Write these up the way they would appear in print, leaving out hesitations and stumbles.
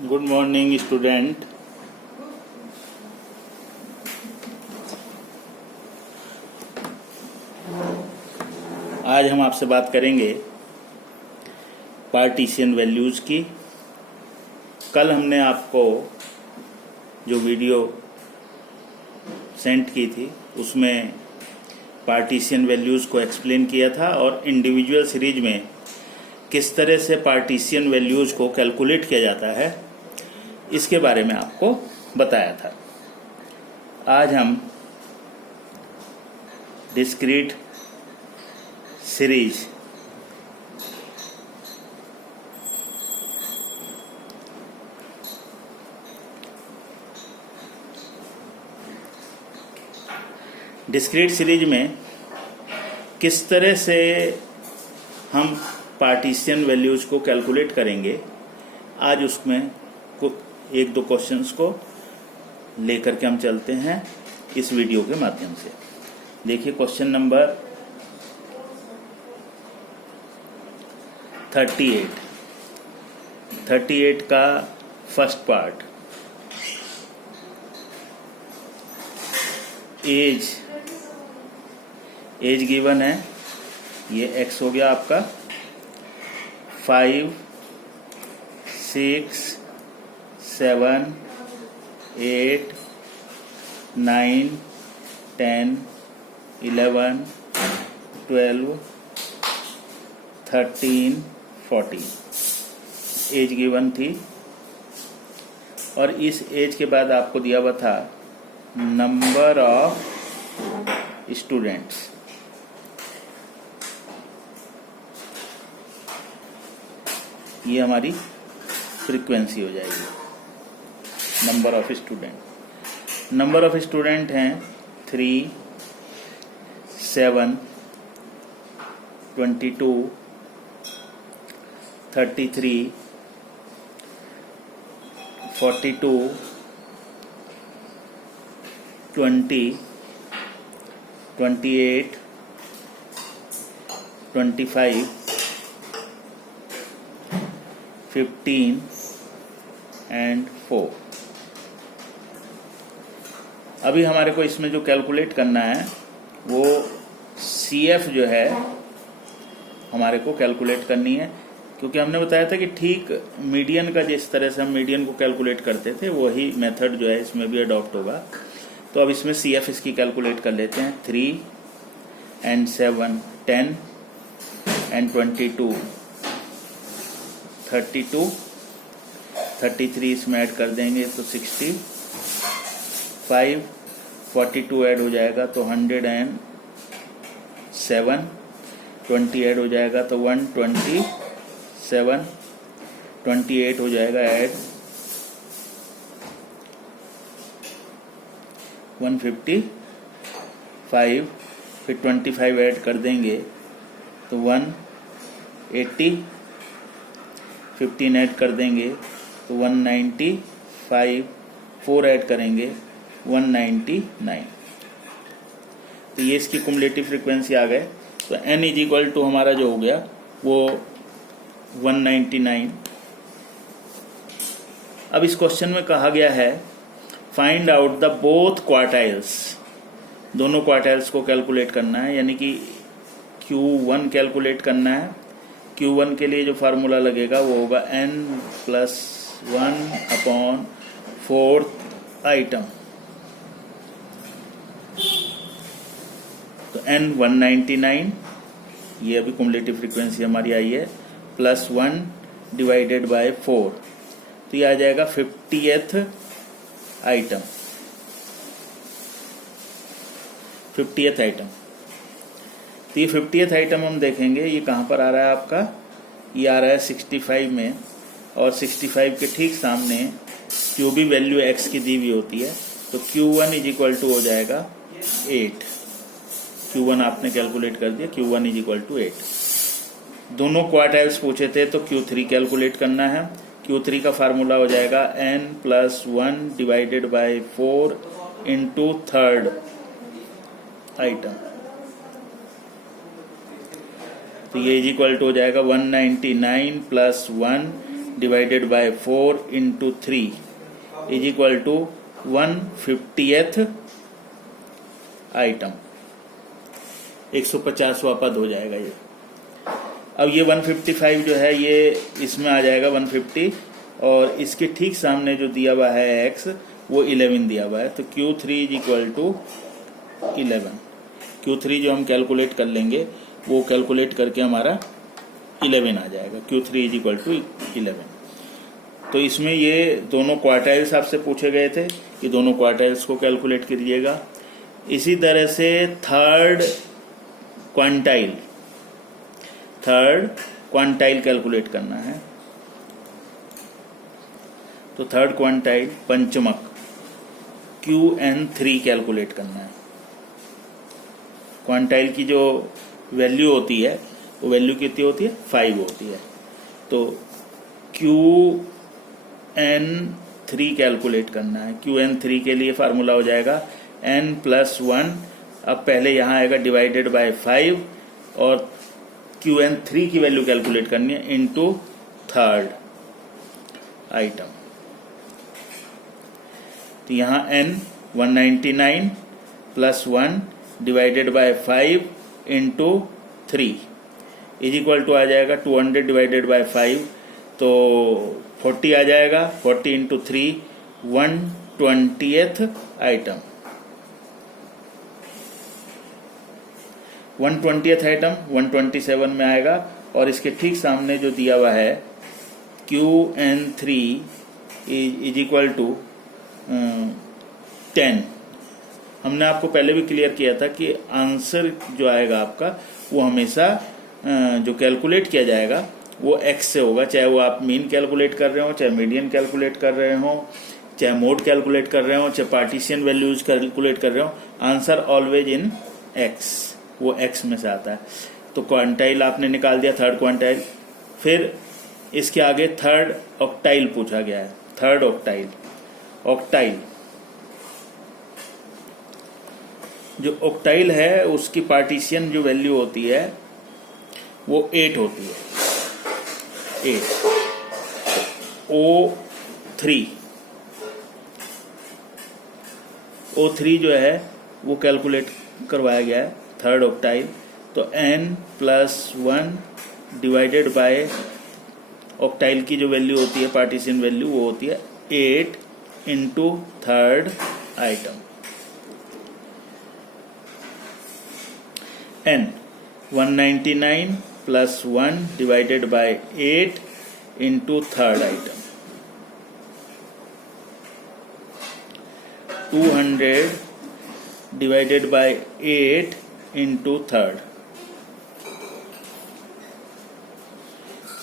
Good morning student. आज हम आपसे बात करेंगे पार्टीशन वैल्यूज़ की। कल हमने आपको जो वीडियो सेंड की थी उसमें पार्टीशन वैल्यूज़ को एक्सप्लेन किया था और इंडिविजुअल सीरीज में किस तरह से पार्टीशन वैल्यूज़ को कैलकुलेट किया जाता है इसके बारे में आपको बताया था। आज हम डिस्क्रीट सीरीज में किस तरह से हम पार्टीशन वैल्यूज़ को कैलकुलेट करेंगे, आज उसमें एक दो क्वेश्चंस को लेकर के हम चलते हैं इस वीडियो के माध्यम से। देखिए क्वेश्चन नंबर 38 का फर्स्ट पार्ट, एज गिवन है, ये x हो गया आपका 5, 6, 7, 8, 9, 10, 11, 12, 13, 14 एज गिवन थी। और इस एज के बाद आपको दिया हुआ था नंबर ऑफ स्टूडेंट्स। ये हमारी फ्रीक्वेंसी हो जाएगी, नंबर ऑफ स्टूडेंट हैं 3, 7, 22, 33, 42, 20, 28, 25, 15 एंड 4। अभी हमारे को इसमें जो कैलकुलेट करना है वो CF जो है हमारे को कैलकुलेट करनी है, क्योंकि हमने बताया था कि ठीक मीडियन का जिस तरह से हम मीडियन को कैलकुलेट करते थे वही मेथड जो है इसमें भी अडॉप्ट होगा। तो अब इसमें CF इसकी कैलकुलेट कर लेते हैं। 3 एंड 7 10 एंड 22 32, 33 इसमें ऐड कर देंगे तो 60, 5, 42 ऐड हो जाएगा तो 107, 20 ऐड हो जाएगा तो 127, 28 हो जाएगा ऐड 155, फिर 25 ऐड कर देंगे तो 180, 15 ऐड कर देंगे तो 195, 4 ऐड करेंगे 199। तो ये इसकी कुमुलेटिव फ्रीक्वेंसी आ गए। तो n इज इक्वल टू हमारा जो हो गया वो 199। अब इस क्वेश्चन में कहा गया है find out the both quartiles, दोनों क्वार्टाइल्स को कैलकुलेट करना है, यानी कि Q1 कैलकुलेट करना है। Q1 के लिए जो फार्मूला लगेगा वो होगा n+1/4 आइटम। तो n 199, ये अभी कुमुलेटिव फ्रीक्वेंसी हमारी आई है, +1 डिवाइडेड बाय 4, तो ये आ जाएगा 50th आइटम। तो ये 50th आइटम हम देखेंगे ये कहाँ पर आ रहा है आपका, ये आ रहा है 65 में, और 65 के ठीक सामने जो भी वैल्यू x की दी हुई होती है तो Q1 इज इक्वल टू हो जाएगा 8। Q1 आपने कैलकुलेट कर दिया, Q1 इज इक्वल टू 8। दोनों क्वार्टाइल्स पूछे थे तो Q3 कैलकुलेट करना है। Q3 का फार्मूला हो जाएगा n+1 divided by 4 into third item. तो ये इज इक्वल टू हो जाएगा 199 + 1 divided by 4 into 3 is equal to 150th item. 150वां पद हो जाएगा ये। अब ये 155 जो है ये इसमें आ जाएगा 150, और इसके ठीक सामने जो दिया हुआ है x वो 11 दिया हुआ है, तो Q3 is equal to 11। Q3 जो हम कैलकुलेट कर लेंगे वो कैलकुलेट करके हमारा 11 आ जाएगा। Q3 is equal to 11। तो इसमें ये दोनों क्वार्टाइल्स आपसे पूछे गए थे, ये दोनों क्वार्टाइल्स को कैलकुलेट करिएगा। इसी तरह से थर्ड क्वांटाइल कैलकुलेट करना है। तो थर्ड क्वांटाइल पंचमक QN3 कैलकुलेट करना है। क्वांटाइल की जो वैल्यू होती है वो वैल्यू कितनी होती है, 5 होती है। तो QN3 कैलकुलेट करना है। QN3 के लिए फार्मूला हो जाएगा n+1। अब पहले यहाँ आएगा डिवाइडेड बाय 5, और QN3 की वैल्यू कैलकुलेट करनी है इनटू थर्ड आइटम। तो यहाँ n 199 plus 1 divided by 5 into 3 is equal to आ जाएगा 200 डिवाइडेड बाय 5, तो 40 आ जाएगा। 40 into 3 120th item. 120th item 127 में आएगा, और इसके ठीक सामने जो दिया हुआ है QN3 इज इक्वल टू 10। हमने आपको पहले भी क्लियर किया था कि आंसर जो आएगा आपका वो हमेशा जो कैलकुलेट किया जाएगा वो x से होगा, चाहे वो आप मीन कैलकुलेट कर रहे हो, चाहे मीडियन कैलकुलेट कर रहे हो, चाहे मोड कैलकुलेट कर रहे हो, चाहे पार्टीशियन वैल्यूज कैलकुलेट कर रहे हो, आंसर ऑलवेज इन x, वो x में से आता है। तो क्वांटाइल आपने निकाल दिया, थर्ड क्वांटाइल। फिर इसके आगे थर्ड ऑक्टाइल पूछा गया है। थर्ड ऑक्टाइल जो ऑक्टाइल है उसकी पार्टीशियन जो वैल्यू होती है वो 8 होती है। 8 O3 जो है वो कैलकुलेट करवाया गया है थर्ड ऑक्टाइल। तो n+1 डिवाइडेड बाय ऑक्टाइल की जो वैल्यू होती है पार्टीशियन वैल्यू वो होती है 8 into third item. n 199 plus 1 divided by 8 into third item. 200 divided by 8 into third.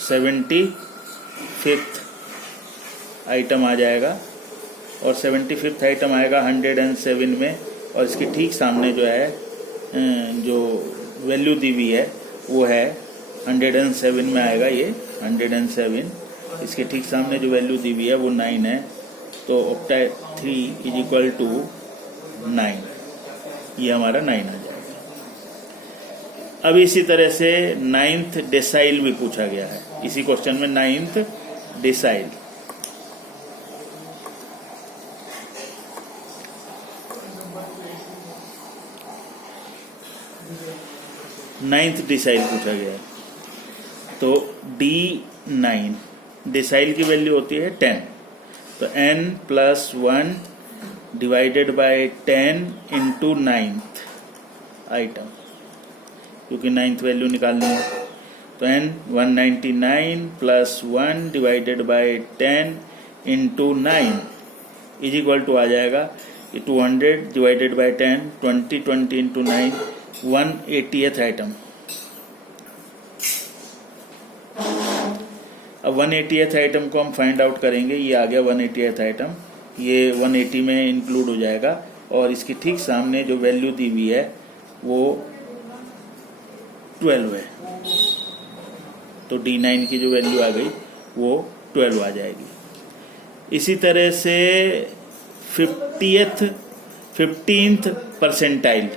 75th item आ जाएगा, और 75th आइटम आएगा 107 में, और इसके ठीक सामने जो है जो वैल्यू दी हुई है वो है 107 में आएगा। ये 107, इसके ठीक सामने जो वैल्यू दी हुई है वो 9 है, तो ऑक्टाइल 3 इज इक्वल टू 9, ये हमारा 9 आ जाएगा। अब इसी तरह से 9th डेसाइल भी पूछा गया है इसी क्वेश्चन में। 9th डेसाइल, पूछा गया है। तो D9 डेसाइल की वैल्यू होती है 10, तो n+1 divided by 10 into 9th item, क्योंकि 9th वैल्यू निकालनी है। तो n 199 plus 1 divided by 10 into 9 is equal to आ जाएगा 200 divided by 10, 20 into 9 180th item. अब 180th आइटम को हम फाइंड आउट करेंगे। ये आ गया 180th आइटम, ये 180 में इंक्लूड हो जाएगा, और इसके ठीक सामने जो वैल्यू दी हुई है वो 12 है, तो D9 की जो वैल्यू आ गई वो 12 आ जाएगी। इसी तरह से 15th परसेंटाइल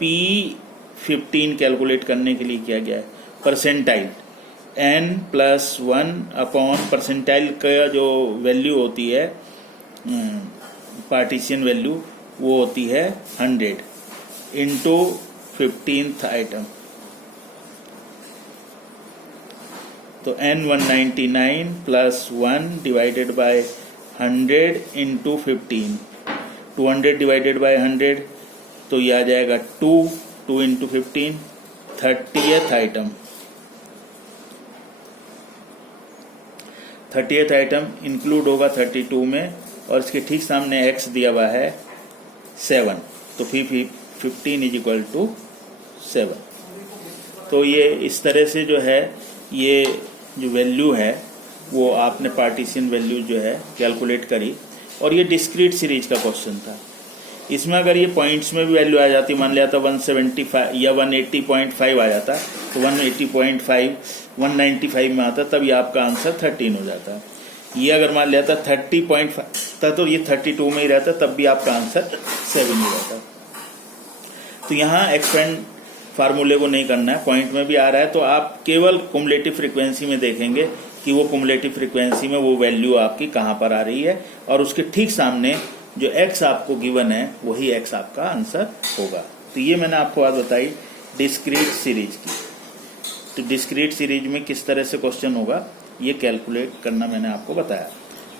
P15 कैलकुलेट करने के लिए किया गया है। Percentile n plus 1 upon percentile का जो वैल्यू होती है, पार्टीशन वैल्यू, वो होती है 100 इंटू 15th आइटम। तो n199 plus 1 divided bye 100 into 15, 200 divided bye 100, तो ये आ जाएगा 2 into 15, 30th item. 30th item include होगा 32 में, और इसके ठीक सामने x दिया हुआ है 7, तो फिर 15 इज इक्वल टू 7। तो ये इस तरह से जो है, ये जो वैल्यू है वो आपने पार्टीशन वैल्यू जो है कैलकुलेट करी, और ये डिस्क्रीट सीरीज का क्वेश्चन था। इसमें अगर ये पॉइंट्स में भी वैल्यू आ जाती, मान लिया था 175 या 180.5 आ जाता, तो 180.5 195 में आता, तब ये आपका आंसर 13 हो जाता। ये अगर मान लिया था 30.5 था, तो ये 32 में ही रहता, तब भी आपका आंसर 7 ही रहता। तो यहाँ एक्सपेंड फार्मूले को नहीं करना है, पॉइंट में भी आ रहा है तो आप केवल कुमुलेटिव फ्रीक्वेंसी में देखेंगे कि वो कुमुलेटिव फ्रीक्वेंसी में वो वैल्यू आपकी कहाँ पर आ रही है, और उसके ठीक सामने जो x आपको गिवन है वही x आपका आंसर होगा। तो ये मैंने आपको बात बताई डिस्क्रीट सीरीज की। तो डिस्क्रीट सीरीज में किस तरह से क्वेश्चन होगा ये कैलकुलेट करना मैंने आपको बताया।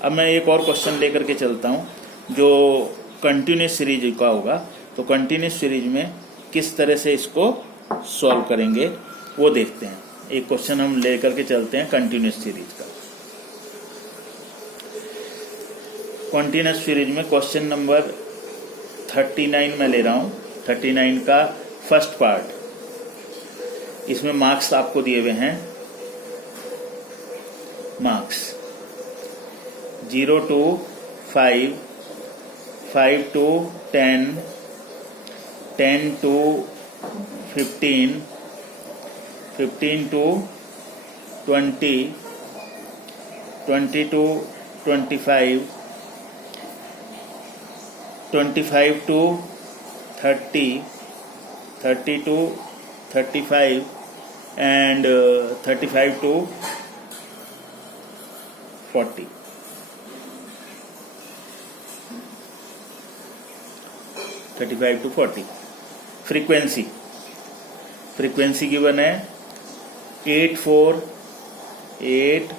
अब मैं एक और क्वेश्चन लेकर के चलता हूँ जो कंटिन्यूस सीरीज का होगा। तो कंटिन्यूस सीरीज में किस तरह से इसको सॉल्व करेंगे वो देखते हैं। एक क्वेश्चन हम लेकर के चलते हैं कंटिन्यूस सीरीज का। कंटिन्यूस सीरीज में क्वेश्चन नंबर 39 में ले रहा हूँ, 39 का फर्स्ट पार्ट। इसमें मार्क्स आपको दिए हुए हैं, marks 0 to 5, 5 to 10, 10 to 15, 15 to 20, 20 to 25, 25 to 30, 30 to 35, and 35 to 40। Frequency given है 8, 4, 8,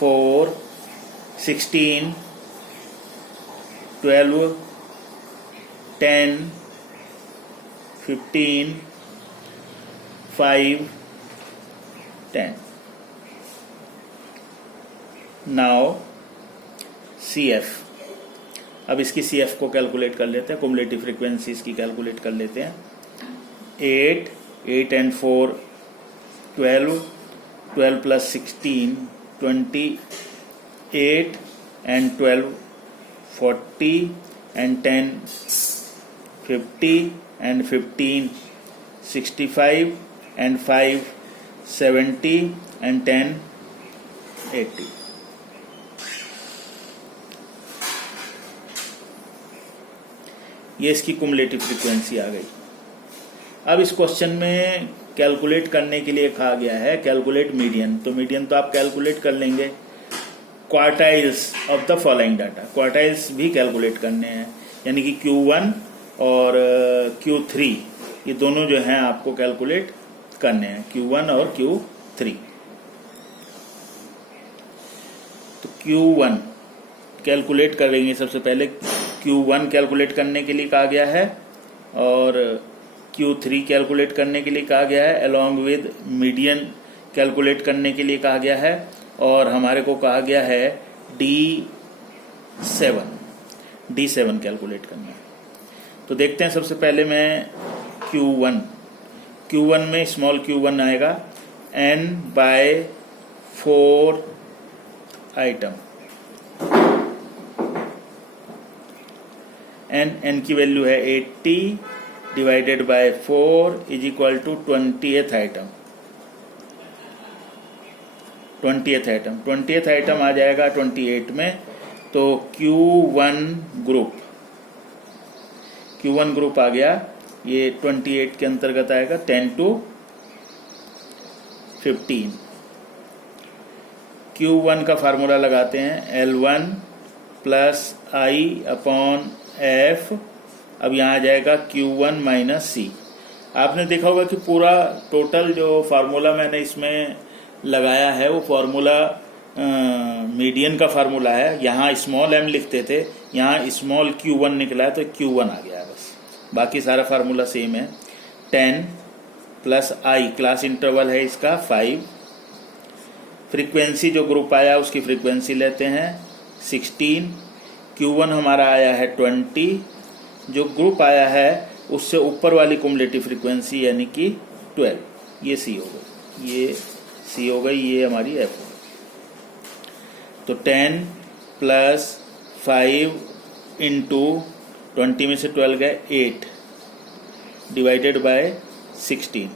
4, 16, 12, 10, 15, 5, 10। Now CF। अब इसकी CF को कैलकुलेट कर लेते हैं, कुमुलेटिव फ्रीक्वेंसी इसकी कैलकुलेट कर लेते हैं। 8, 8 and 4 12, 12 plus 16 28, and 12 40, and 10 50, and 15 65, and 5 70, and 10 80। ये इसकी कुमुलेटिव फ्रीक्वेंसी आ गई। अब इस क्वेश्चन में कैलकुलेट करने के लिए कहा गया है कैलकुलेट मीडियन। तो मीडियन तो आप कैलकुलेट कर लेंगे। Quartiles of the following data, quartiles भी कैलकुलेट करने हैं, यानी कि Q1 और Q3 ये दोनों जो हैं आपको कैलकुलेट करने हैं, Q1 और Q3। तो Q1 कैलकुलेट करेंगे। सबसे पहले Q1 कैलकुलेट करने के लिए कहा गया है और Q3 कैलकुलेट करने के लिए कहा गया है, अलॉन्ग विद मीडियन कैलकुलेट करने के लिए कहा गया है, और हमारे को कहा गया है D7 कैलकुलेट करना है। तो देखते हैं, सबसे पहले मैं Q1 में स्मॉल q1 आएगा n/4 आइटम। n की वैल्यू है 80 divided by 4 is equal to 20th item. 20th item आ जाएगा 28 में। तो Q1 ग्रुप आ गया, ये 28 के अंतर्गत आएगा। 10 to 15 Q1 का फार्मूला लगाते हैं L1 plus I upon F. अब यहाँ आ जाएगा Q1 माइनस सी। आपने देखा होगा कि पूरा टोटल जो फार्मूला मैंने इसमें लगाया है वो फार्मूला मीडियन का फार्मूला है। यहाँ स्मॉल m लिखते थे, यहाँ स्मॉल Q1 निकला है तो Q1 आ गया है बस, बाकी सारा फार्मूला सेम है। 10 प्लस आई, क्लास इंटरवल है इसका 5। फ्रीक्वेंसी जो ग्रुप आया उसकी फ्रीक्वेंसी लेते हैं 16। Q1 हमारा आया है 20, जो ग्रुप आया है उससे ऊपर वाली कुमुलेटिव फ्रीक्वेंसी यानी कि 12। ये सी हो गई, ये सी हो गई, ये हमारी एफ हो गई। तो 10 प्लस 5 इंटू 20 में से 12 गए 8 डिवाइडेड बाय 16।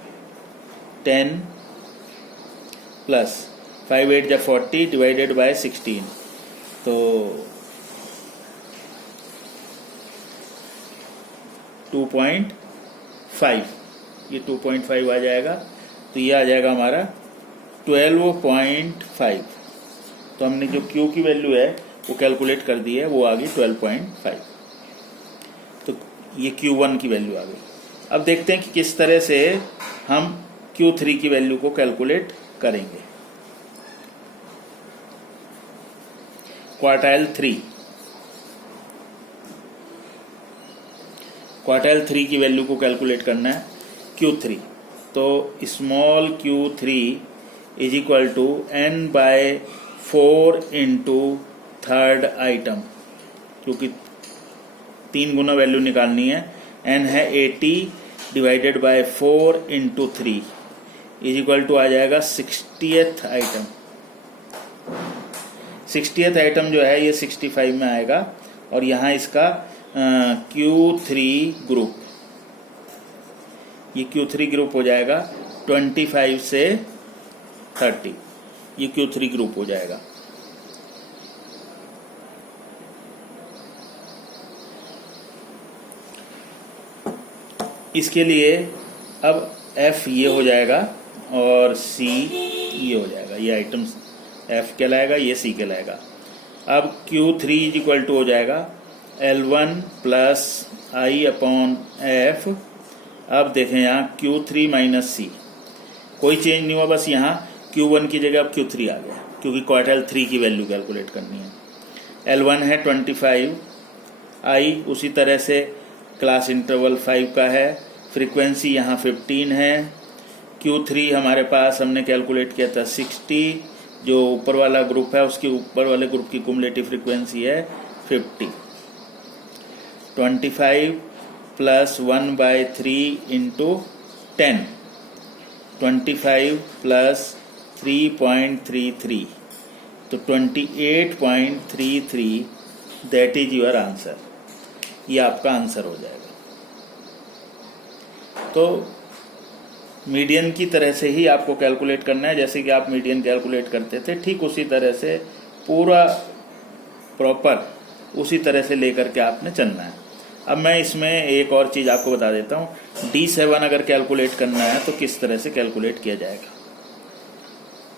10 प्लस 5 8 जा 40 डिवाइडेड बाय 16, तो 2.5, ये 2.5 आ जाएगा। तो ये आ जाएगा हमारा 12.5। तो हमने जो Q की वैल्यू है वो कैलकुलेट कर दी है, वो आ गई 12.5। तो ये Q1 की वैल्यू आ गई। अब देखते हैं कि किस तरह से हम Q3 की वैल्यू को कैलकुलेट करेंगे। क्वार्टाइल 3 की वैल्यू को कैलकुलेट करना है Q3। तो small Q3 is equal to n/4 into third item, क्योंकि 3 गुना वैल्यू निकालनी है। n है 80 divided by 4 into 3 is equal to आ जाएगा 60th आइटम। 60th आइटम जो है ये 65 में आएगा, और यहाँ इसका Q3 ग्रुप, ये Q3 ग्रुप हो जाएगा 25 से 30, ये Q3 ग्रुप हो जाएगा। इसके लिए अब F ये हो जाएगा और C ये हो जाएगा, ये आइटम F कहलाएगा, ये C कहलाएगा। अब Q3 इज इक्वल टू हो जाएगा L1 plus I upon F. अब देखें यहाँ Q3 माइनस C, कोई चेंज नहीं हुआ, बस यहाँ Q1 की जगह अब Q3 आ गया, क्योंकि क्वार्टाइल 3 की वैल्यू कैलकुलेट करनी है। L1 है 25, आई उसी तरह से क्लास इंटरवल 5 का है, फ्रीक्वेंसी यहाँ 15 है। Q3 हमारे पास हमने कैलकुलेट किया था 60, जो ऊपर वाला ग्रुप है उसके ऊपर वाले ग्रुप की कुमुलेटिव फ्रीक्वेंसी है 50। 25 प्लस 1/3 इंटू 10, 25 प्लस 3.33, तो 28.33, दैट इज योर आंसर। ये आपका आंसर हो जाएगा। तो मीडियन की तरह से ही आपको कैलकुलेट करना है, जैसे कि आप मीडियन कैलकुलेट करते थे, ठीक उसी तरह से पूरा प्रॉपर उसी तरह से लेकर के आपने चलना है। अब मैं इसमें एक और चीज़ आपको बता देता हूँ, D7 अगर कैलकुलेट करना है तो किस तरह से कैलकुलेट किया जाएगा।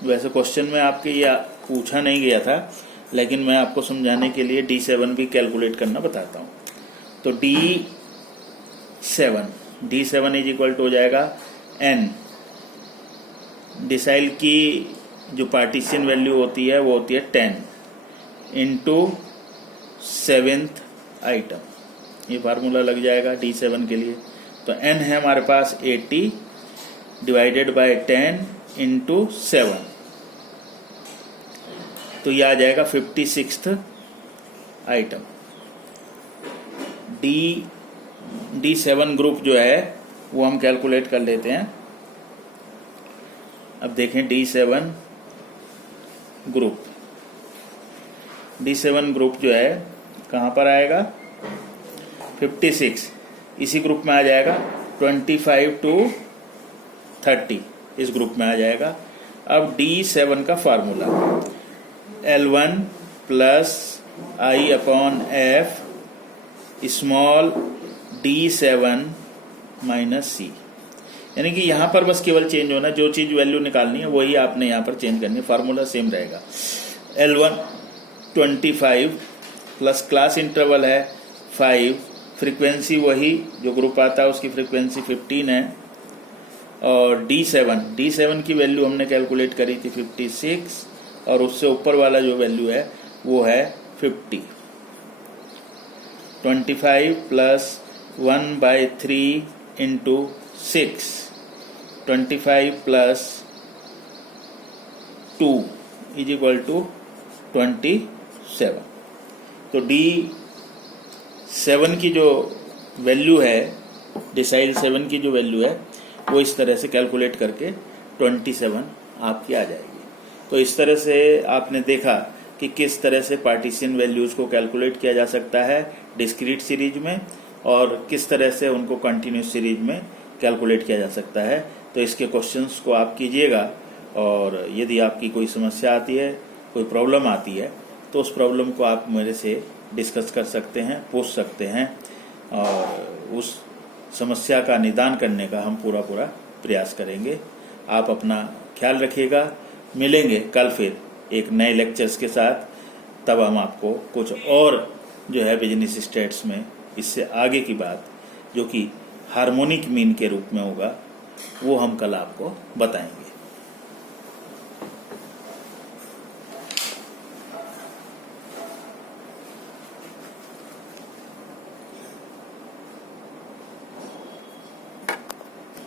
वैसे क्वेश्चन में आपके ये पूछा नहीं गया था, लेकिन मैं आपको समझाने के लिए D7 भी कैलकुलेट करना बताता हूँ। तो D7 इज इक्वल टू हो जाएगा n, डिसाइल की जो पार्टीशन वैल्यू होती है वो होती है 10 इंटू 7th आइटम, ये फार्मूला लग जाएगा D7 के लिए। तो n है हमारे पास 80 डिवाइडेड बाय 10 इंटू 7, तो ये आ जाएगा 56th आइटम। D7 ग्रुप जो है वो हम कैलकुलेट कर लेते हैं। अब देखें D7 ग्रुप जो है कहाँ पर आएगा, 56, इसी ग्रुप में आ जाएगा। 25 to 30 इस ग्रुप में आ जाएगा। अब D7 का formula L1 plus I upon F small D7 minus C, यानी कि यहाँ पर बस केवल चेंज होना, जो चीज़ वैल्यू निकालनी है वही आपने यहाँ पर चेंज करनी है, फार्मूला सेम रहेगा। L1 25 प्लस क्लास इंटरवल है 5, फ्रीक्वेंसी वही जो ग्रुप आता है उसकी फ्रीक्वेंसी 15 है, और D7 की वैल्यू हमने कैलकुलेट करी थी 56, और उससे ऊपर वाला जो वैल्यू है वो है 50। 25 plus 1/3 into 6, 25 plus 2 is equal to 27। तो D7 की जो वैल्यू है, डिसाइल 7 की जो वैल्यू है वो इस तरह से कैलकुलेट करके 27 आपकी आ जाएगी। तो इस तरह से आपने देखा कि किस तरह से पार्टीशन वैल्यूज़ को कैलकुलेट किया जा सकता है डिस्क्रीट सीरीज में, और किस तरह से उनको कंटिन्यूस सीरीज में कैलकुलेट किया जा सकता है। तो इसके क्वेश्चंस को आप कीजिएगा, और यदि आपकी कोई समस्या आती है, कोई प्रॉब्लम आती है, तो उस प्रॉब्लम को आप मेरे से डिस्कस कर सकते हैं, पूछ सकते हैं, और उस समस्या का निदान करने का हम पूरा प्रयास करेंगे। आप अपना ख्याल रखिएगा। मिलेंगे कल फिर एक नए लेक्चर्स के साथ, तब हम आपको कुछ और जो है बिजनेस स्टेट्स में इससे आगे की बात, जो कि हार्मोनिक मीन के रूप में होगा, वो हम कल आपको बताएंगे।